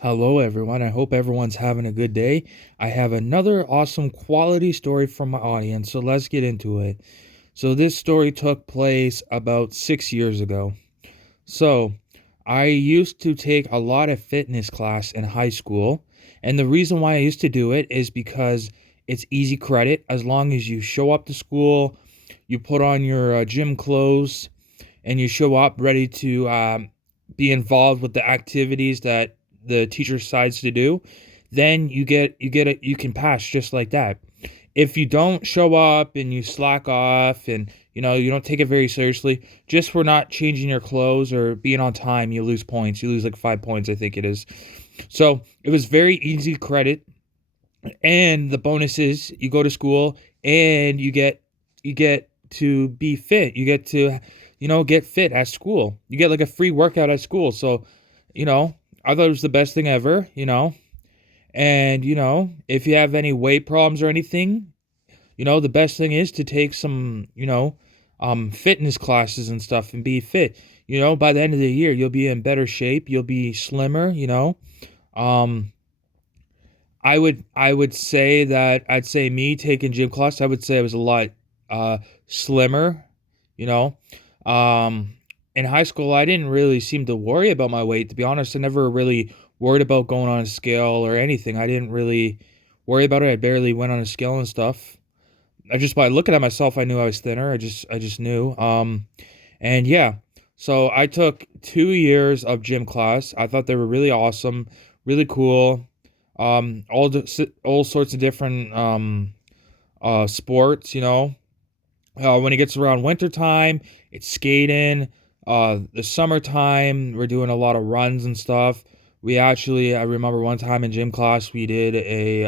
Hello, everyone. I hope everyone's having a good day. I have another awesome quality story from my audience, so let's get into it. So, this story took place about 6 years ago. So, I used to take a lot of fitness class in high school, and the reason why I used to do it is because it's easy credit as long as you show up to school, you put on your gym clothes, and you show up ready to be involved with the activities that the teacher decides to do, then you can pass just like that. If you don't show up and you slack off and you don't take it very seriously, just for not changing your clothes or being on time, you lose points. You lose like 5 points, I think it is. So it was very easy credit, and the bonus is you go to school and you get to be fit. You get to get fit at school. You get like a free workout at school. So, you know, I thought it was the best thing ever. And if you have any weight problems or anything, the best thing is to take some, fitness classes and stuff and be fit. By the end of the year, you'll be in better shape, you'll be slimmer. Um I would say that I'd say me taking gym class, I would say I was a lot slimmer, you know. Um in high school I didn't really seem to worry about my weight, to be honest. I never really worried about going on a scale or anything. I didn't really worry about it. I barely went on a scale and stuff. I just by looking at myself I knew I was thinner. I just knew. And yeah. So I took 2 years of gym class. I thought they were really awesome, really cool. All sorts of different sports. When it gets around winter time, it's skating. The summertime, we're doing a lot of runs and stuff. I remember one time in gym class, we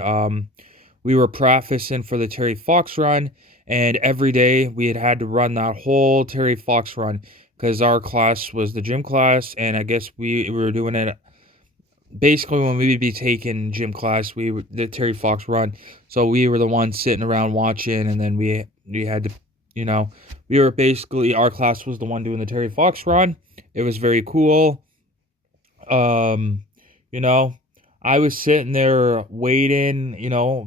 were practicing for the Terry Fox run, and every day we had to run that whole Terry Fox run because our class was the gym class, and I guess we were doing it basically when we would be taking gym class. The Terry Fox run, so we were the ones sitting around watching, and then we had to, you know, we were basically our class was the one doing the Terry Fox run. It was very cool. Um, you know, I was sitting there waiting.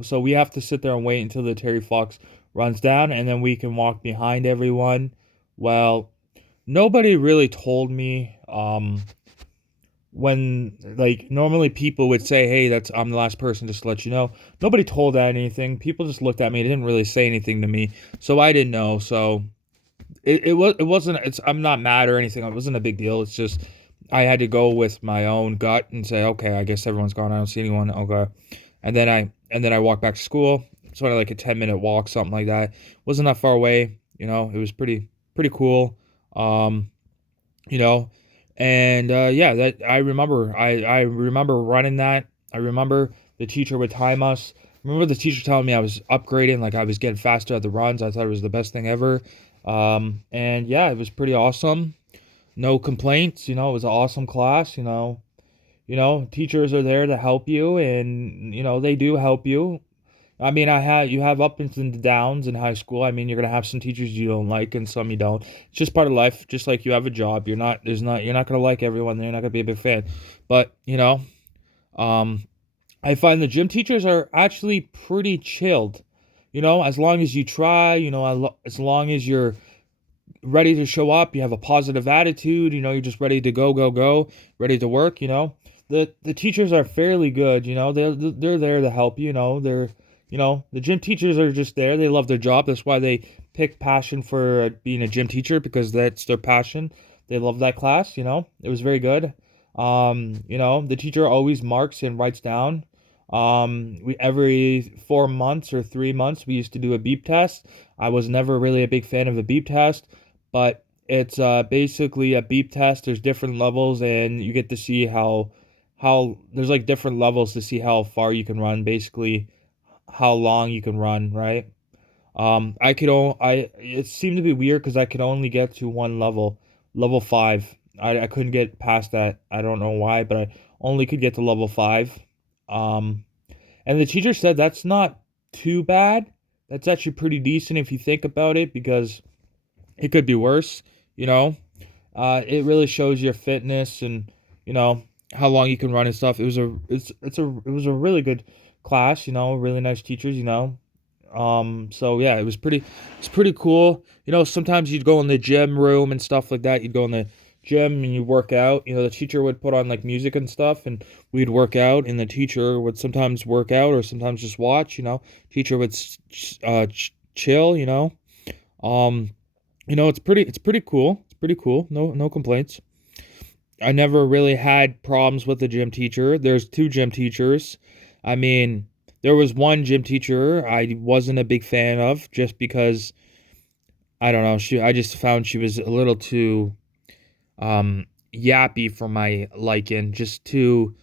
So we have to sit there and wait until the Terry Fox runs down, and then we can walk behind everyone. Well, nobody really told me. When like normally people would say, "Hey, that's I'm the last person," just to let you know. Nobody told that anything. People just looked at me. They didn't really say anything to me, so I didn't know. So it wasn't. It's I'm not mad or anything. It wasn't a big deal. It's just I had to go with my own gut and say, "Okay, I guess everyone's gone. I don't see anyone." Okay, and then I walked back to school. It's only like a 10-minute walk, something like that. Wasn't that far away. It was pretty cool. Um, you know and yeah, that I remember running that. I remember the teacher would time us. I remember the teacher telling me I was upgrading, like I was getting faster at the runs. I thought it was the best thing ever. And yeah, it was pretty awesome. No complaints. It was an awesome class. Teachers are there to help you, and they do help you. I mean, you have ups and downs in high school. I mean, you're gonna have some teachers you don't like and some you don't. It's just part of life. Just like you have a job, you're not gonna like everyone. You're not gonna be a big fan. But um, I find the gym teachers are actually pretty chilled. As long as you try. As long as you're ready to show up, you have a positive attitude. You're just ready to go, ready to work. The teachers are fairly good. They're there to help you. The gym teachers are just there. They love their job. That's why they pick passion for being a gym teacher, because that's their passion. They love that class. It was very good. The teacher always marks and writes down. We every 4 months or 3 months we used to do a beep test. I was never really a big fan of a beep test, but it's basically a beep test. There's different levels, and you get to see how there's like different levels to see how far you can run. Basically, how long you can run, right? I it seemed to be weird because I could only get to one level, level five. I couldn't get past that. I don't know why, but I only could get to level five. Um, and the teacher said that's not too bad. That's actually pretty decent if you think about it, because it could be worse. You know, it really shows your fitness, and you know, how long you can run and stuff. It was a really good class, really nice teachers. So yeah, it's pretty cool. Sometimes you'd go in the gym room and stuff like that. You'd go in the gym and you work out. The teacher would put on like music and stuff, and we'd work out. And the teacher would sometimes work out or sometimes just watch. Teacher would chill. Um, it's pretty cool. It's pretty cool. No complaints. I never really had problems with the gym teacher. There's two gym teachers. I mean, there was one gym teacher I wasn't a big fan of just because I don't know, I just found she was a little too yappy for my liking, just too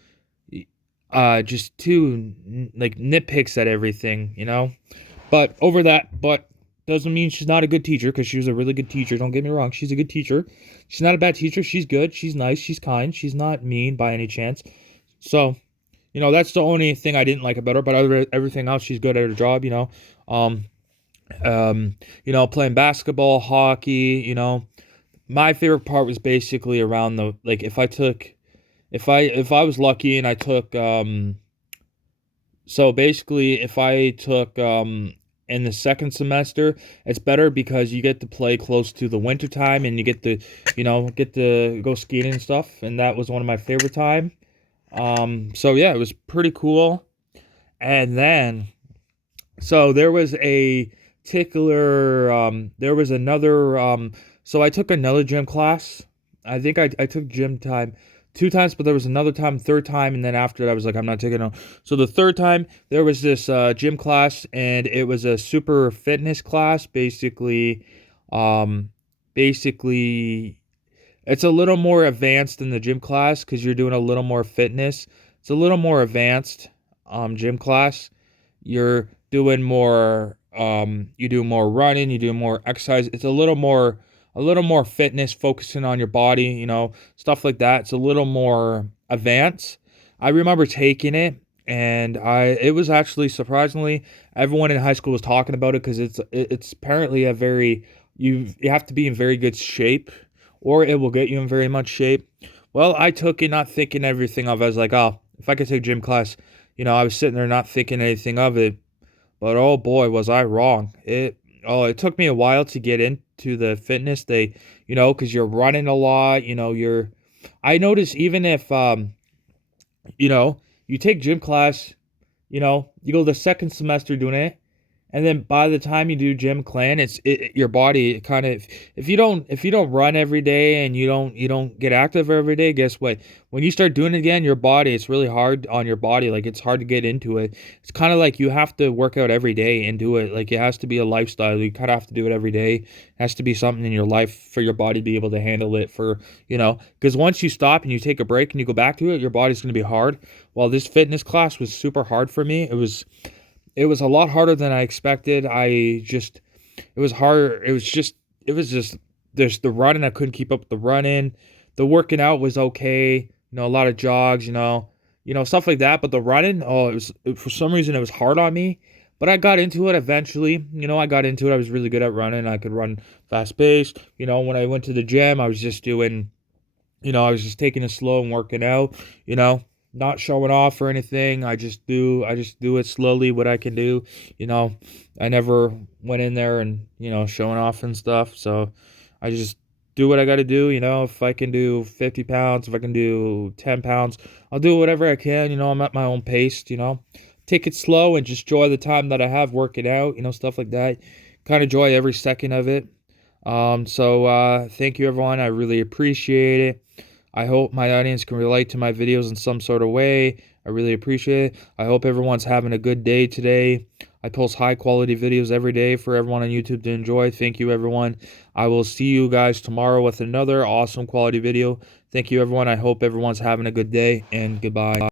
like nitpicks at everything. But doesn't mean she's not a good teacher because she was a really good teacher. Don't get me wrong, she's a good teacher. She's not a bad teacher. She's good. She's nice. She's kind. She's not mean by any chance. So, that's the only thing I didn't like about her. But everything else, she's good at her job. Um, playing basketball, hockey. My favorite part was basically around the like if I was lucky and I took so basically, if I took in the second semester, it's better because you get to play close to the winter time and you get to go skiing and stuff, and that was one of my favorite time. So yeah, it was pretty cool. And then so there was another so I took another gym class. I think I took gym time two times, but there was another time, third time, and then after that I was like, I'm not taking no. So the third time there was this gym class, and it was a super fitness class. Um basically it's a little more advanced than the gym class because you're doing a little more fitness. It's a little more advanced gym class. You're doing more you do more running, you do more exercise. It's a little more fitness, focusing on your body, stuff like that. It's a little more advanced. I remember taking it, and I it was actually surprisingly everyone in high school was talking about it because it's apparently a very you have to be in very good shape or it will get you in very much shape. Well, I took it not thinking everything of it. I was like, oh, if I could take gym class, I was sitting there not thinking anything of it. But oh boy, was I wrong. It took me a while to get into the fitness. Because you're running a lot, I noticed even if you take gym class, you go the second semester doing it, and then by the time you do gym clan, your body kind of if you don't run every day and you don't get active every day, guess what? When you start doing it again, your body it's really hard on your body. Like it's hard to get into it. It's kind of like you have to work out every day and do it. Like it has to be a lifestyle. You kind of have to do it every day. It has to be something in your life for your body to be able to handle it. Because once you stop and you take a break and you go back to it, your body's going to be hard. Well, this fitness class was super hard for me. It was a lot harder than I expected. It was hard. It was just there's the running. I couldn't keep up with the running. The working out was okay. A lot of jogs. Stuff like that. But the running, for some reason it was hard on me. But I got into it eventually. I got into it. I was really good at running. I could run fast paced. When I went to the gym, I was just taking it slow and working out. You know, not showing off or anything. I just do it slowly what I can do. You know, I never went in there and, showing off and stuff. So I just do what I got to do. If I can do 50 pounds, if I can do 10 pounds, I'll do whatever I can. I'm at my own pace. Take it slow and just enjoy the time that I have working out, stuff like that. Kind of enjoy every second of it. Thank you everyone. I really appreciate it. I hope my audience can relate to my videos in some sort of way. I really appreciate it. I hope everyone's having a good day today. I post high quality videos every day for everyone on YouTube to enjoy. Thank you everyone. I will see you guys tomorrow with another awesome quality video. Thank you everyone. I hope everyone's having a good day and goodbye.